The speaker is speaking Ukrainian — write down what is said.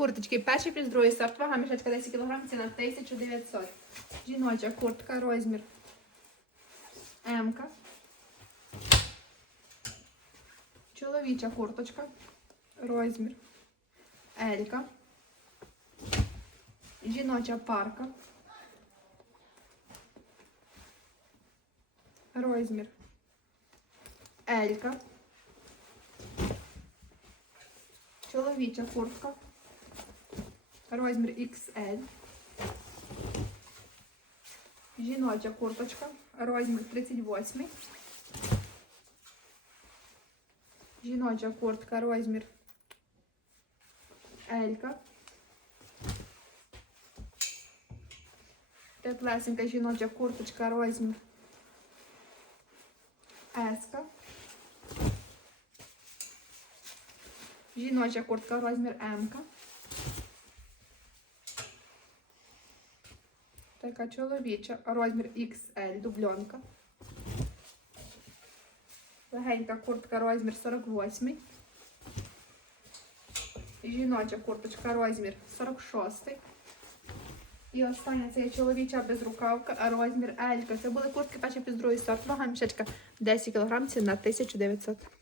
Курточки перший плюс другий сорт, вага мішечка 10 кг, ціна 1900. Жіноча куртка, розмір М. -ка. Чоловіча курточка, розмір. -ка. Жіноча парка. Розмір. -ка. Чоловіча куртка. Розмір XL. Жіноча курточка. Розмір 38. Жіноча куртка. Розмір L. -ка. Теплесенька жіноча курточка. Розмір S. Жіноча куртка. Розмір М. -ка. Така чоловіча, розмір XL, дубльонка. Легенька куртка, розмір 48. Жіноча курточка, розмір 46. І остання це є чоловіча безрукавка, розмір L. Це були куртки перший плюс другий сорт. Вага мішечка 10 кг, ціна 1900.